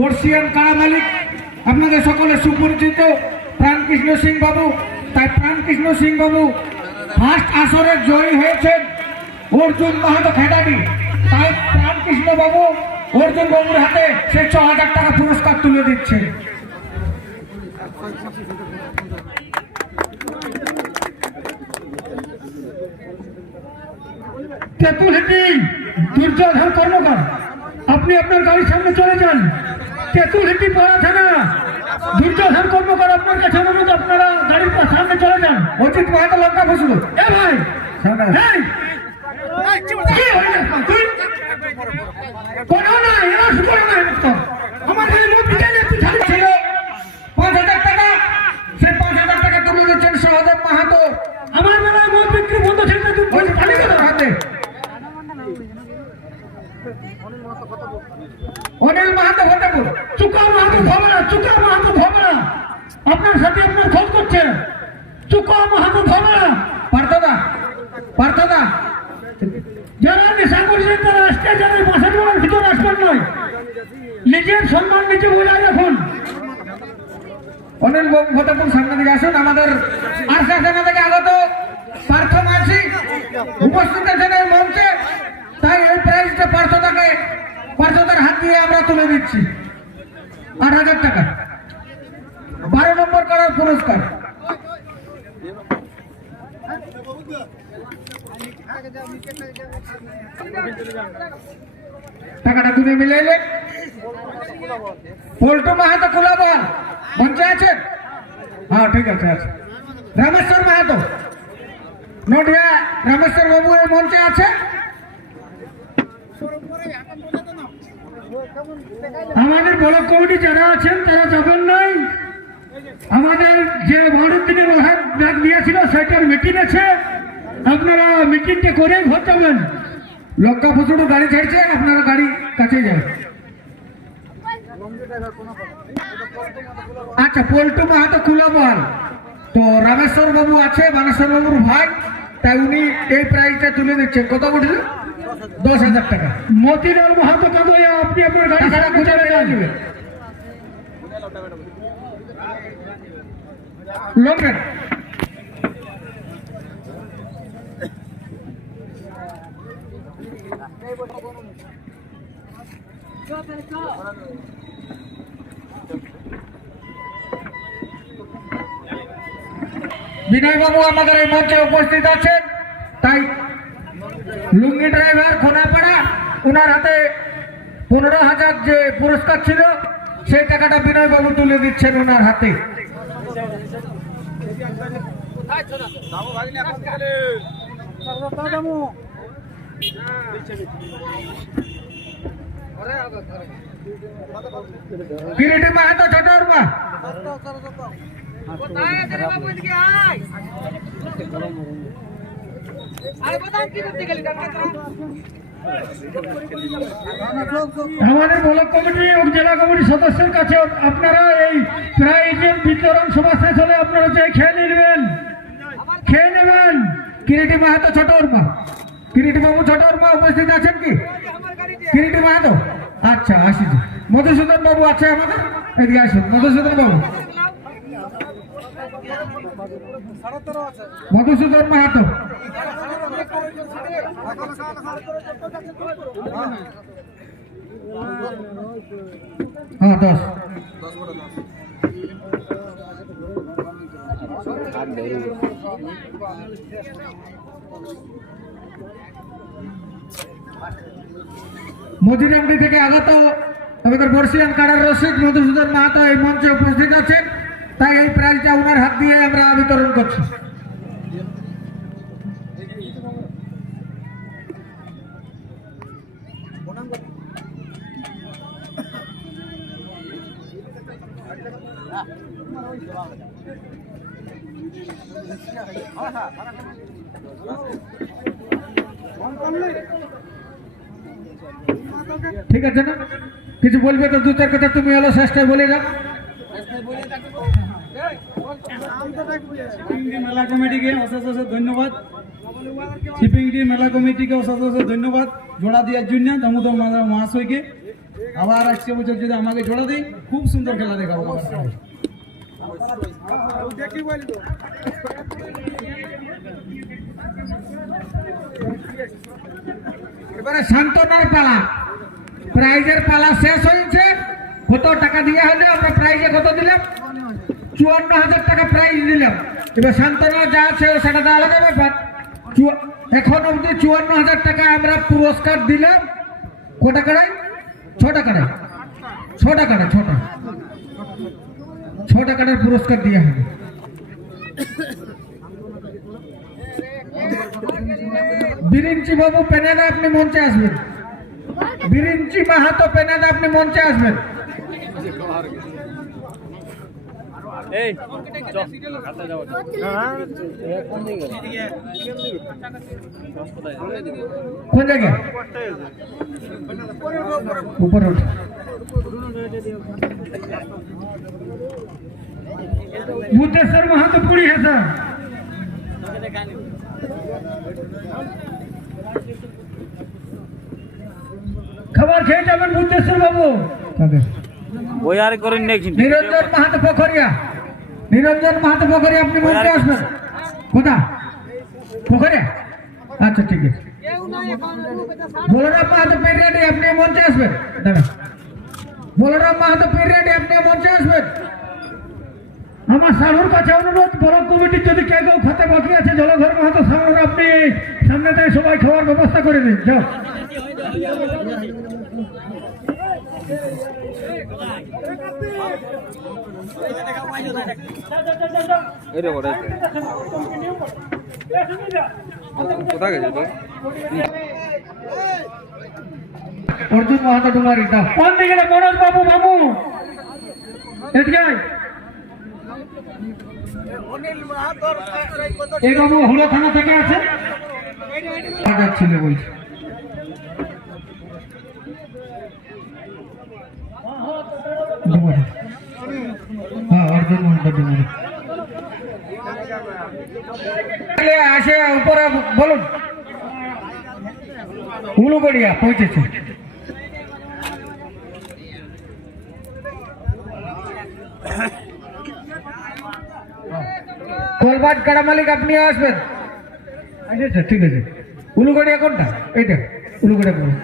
বর্ষিয়ান কারা মালিক আপনাদের সকলের সুপরিচিত প্রাণকৃষ্ণ সিং বাবু। তাই প্রাণকৃষ্ণ সিং বাবু ফার্স্ট আসরে জয়ী হয়েছেন অর্জুন মাহাতো খেতাবি। তাই প্রাণকৃষ্ণ বাবু অর্জুন বাবুর হাতে সে ৬,০০০ টাকা পুরস্কার তুলে দিচ্ছে। তেঁতুলহেটি দুর্যোধন কর্মকার, আপনি আপনার গাড়ির সামনে চলে যান। তেঁতুলহেটি পাড়া থানা দুর্যোধন কর্মকার, আপনার কাছে অনুরোধ, আপনারা গাড়ির সামনে চলে যান। অজিত মাহাতো লঙ্কা ফসল। এ ভাই, কোনো না, এরা শুকনো না, আমার ছিল ৫,০০০ টাকা, সে ৫,০০০ টাকা তুলে দিচ্ছেন সহদেব মাহাতো। আমার বেলায় মদ বিক্রি বন্ধ ছিল হাতে অনিল মাহাতো ফতেপুর। চুকা মাহাতো ধবে না, চুকা মাহাতো ধবে না, আপনার সাথে আপনার খোঁজ করছে। চুকা মাহাতো ধবে না। পার্থদা, পার্থদা যারা নেশা করছেন তারা আসতে যারা বাসার বেলার ভিতরে আসবেন নয়, নিজের সম্মান নিজে বোঝায় রাখুন। অনিল ফতেপুর সামনে দিকে আসুন। আমাদের আরসা সেনা থেকে আগত পার্থ মাঝি উপস্থিত আছেন এই মঞ্চে। তাই এই প্রাইজটা পার্থদার হাত দিয়ে আমরা তুলে দিচ্ছি ৮,০০০ টাকা, ১২ নম্বর করার পুরস্কার। টাকাটা তুমি মিলাইলে। পল্টু মাহাতো কুলাবল মঞ্চে আছেন? হ্যাঁ ঠিক আছে, আছে। রামেশ্বর মাহাতো নডিয়া, রামেশ্বর বাবু এই মঞ্চে আছে। আমাদের ব্লক কমিটি যারা আছেন তারা যাবেন নাই। আমাদের যে ভারত দিনের ব্যাগ দিয়েছিল সেটার মিটিং আছে, আপনারা মিটিংটা করে ঘর যাবেন। লঙ্কা ফুসুডু গাড়ি ছাড়ছে, আপনারা গাড়ি কাছে যান। আচ্ছা, পল্টু মাহাতো কুলাবল তো রামেশ্বর বাবু আছে, বানেশ্বর বাবুর ভাই, তাই উনি এই প্রাইজটা তুলে দিচ্ছেন। কত উঠল? ১০,০০০ টাকা। মতিলাল মাহাতো কাদুয়া, আপনি আপনার গাড়ি টাকাটা খুঁজে বেরিয়ে যাবে। লঙ্কা বিনয় বাবু আমাদের এই মঞ্চে উপস্থিত আছেন। তাই লুঙ্গি ড্রাইভার খোনাপাড়া, ওনার হাতে ১৫,০০০ যে পুরস্কার ছিল সেই টাকাটা বিনয় বাবু তুলে দিচ্ছেন ওনার হাতে। কিরিটি মাহাতো ছোটরমা, আমাদের ব্লক কমিটি ও জেলা কমিটির সদস্যের কাছে আপনারা এই প্রাইজের বিতরণ সভা শেষ হলে আপনারা যে খেয়ে নেবেন। কিরিটি মাহাতো ছোটরমা, কিরিটি বাবু ছোটরমা উপস্থিত আছেন কি? কিরিটি মাহাতো, আচ্ছা আসিছি। মধুসূদন বাবু আছে আমাদের, এদিকে আসুন। মধুসূদন বাবু, মধুসূদন মাহাতো, হ্যাঁ ১০। মজুরামডি থেকে আগত আমাদের বর্ষিয়ান কারার রসিক মধুসূদন মাহাতো এই মঞ্চে উপস্থিত আছেন। তাই এই প্রাইজটা ওনার হাত দিয়ে আমরা বিতরণ করছি। ঠিক আছে না? কিছু বলবে তো ২-৪ কথা তুমি হলো শেষটায় বলে যাও। মেলা কমিটিকে অশেষ অশেষ ধন্যবাদ। শিপিং মেলা কমিটিকে অশেষ অশেষ ধন্যবাদ জোড়া দেওয়ার জন্য দামোদর মহাশয়কে। আবার আসছে বছর যদি আমাকে জোড়া দেয় খুব সুন্দর খেলা দেখাবো আবার। এবারে সান্ত্বনার পালা, প্রাইজের পালা শেষ হয়েছে। কত টাকা দিয়ে হলে আমরা প্রাইজে কত দিলাম? 54,000 টাকা প্রাইজ দিলাম। এবার সান্ত্বনা যা আছে সেটা তো আলাদা ব্যাপার। এখন অবধি 54,000 টাকা আমরা পুরস্কার দিলাম। কটা কাড়াই? 6টা কাড়াই, 6টা কাড়া, 6টা কাড়ার পুরস্কার দেওয়া হবে। বিরিঞ্চি বাবু পেনাদা আপনি মঞ্চে আসবেন। বিরিঞ্চি মাহাতো পেনাদা আপনি মঞ্চে আসবেন। কোন জায়গায়? উপরে উঠে বুদ্ধেশ্বর মাহাতো পুরী হাসান, খাবার খেয়ে যাবেন বুদ্ধেশ্বর বাবু। বয়ার করেন নাকি? নিরঞ্জন মাহাতো পোখরিয়া, নিরঞ্জন মাহাতো পোখরিয়া আপনি মঞ্চে আসবেন। কোথা? পোখরিয়া? আচ্ছা ঠিক আছে। বলরাম মাহাতো পেরিয়াডি আপনি মঞ্চে আসবেন। দাঁড়া, বলরাম মাহাতো পেরিয়াডি আপনি মঞ্চে আসবেন। আমার সাধুর কাছে অনুরোধ, ব্লক কমিটির যদি কেউ খেতে বাকি আছে জলধর মাহাতো সামনে আপনি সামনে থেকে সবাই খাওয়ার ব্যবস্থা করে দিন। যাও। কোথায় গেছে তো? অর্জুন মাহাতো ডুমারি দাও। কোন দিকে রে মনোজ বাবু? বাবু এদিকে আয়। এই বাবু হুড়ো থানা থেকে আছে। ছিল বলছি। ডুমারি, হ্যাঁ অর্জুন মাহাতো ডুমারি। আসে উপরে বলুন। উলুগড়িয়া পৌঁছেছে। কোলবাট কাড়া মালিক আপনি আসবেন। আচ্ছা ঠিক আছে। উলুগড়িয়া কোনটা? এইটা উলুগড়িয়া বলুন।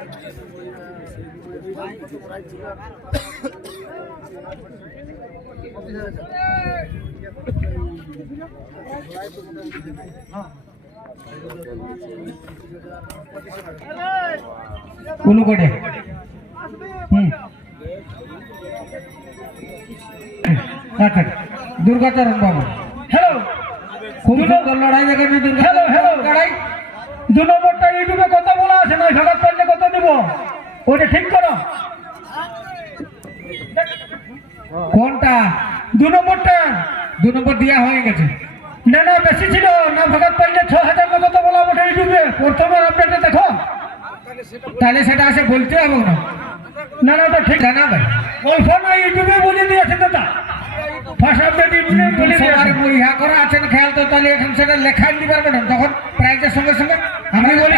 উলুগড়িয়া, আচ্ছা। দুর্গাচরণ বাবু, হ্যালো, খুব সুন্দর লড়াই দেখেছি। Hello, hello. লড়াই 2 নম্বরটা ইউটিউবে কত বলা আছে, নয় ভাগাত পারলে কত দিব ওটা ঠিক করো। কোনটা? 2 নম্বরটা। 2 নম্বর দেওয়া হয়ে গেছে। না না বেশি ছিল না, ভাগাত পারলে 6,000 কত বলা ওটা ইউটিউবে প্রথমের আপডেটটা দেখো। তাহলে সেটা আসে বলতে হবে না? না না ওটা ঠিক জানাবেন। অল্প না, ইউটিউবে বলে দিয়েছে দাদা, ফার্স্ট আপডেট ইউটিউবে বলে সবার দিয়েছে। ইহা করা আছেন খেয়াল তো, তাহলে এখন সেটা লেখাই দিতে পারবেন না। তখন প্রাইজের সঙ্গে সঙ্গে আমি বলি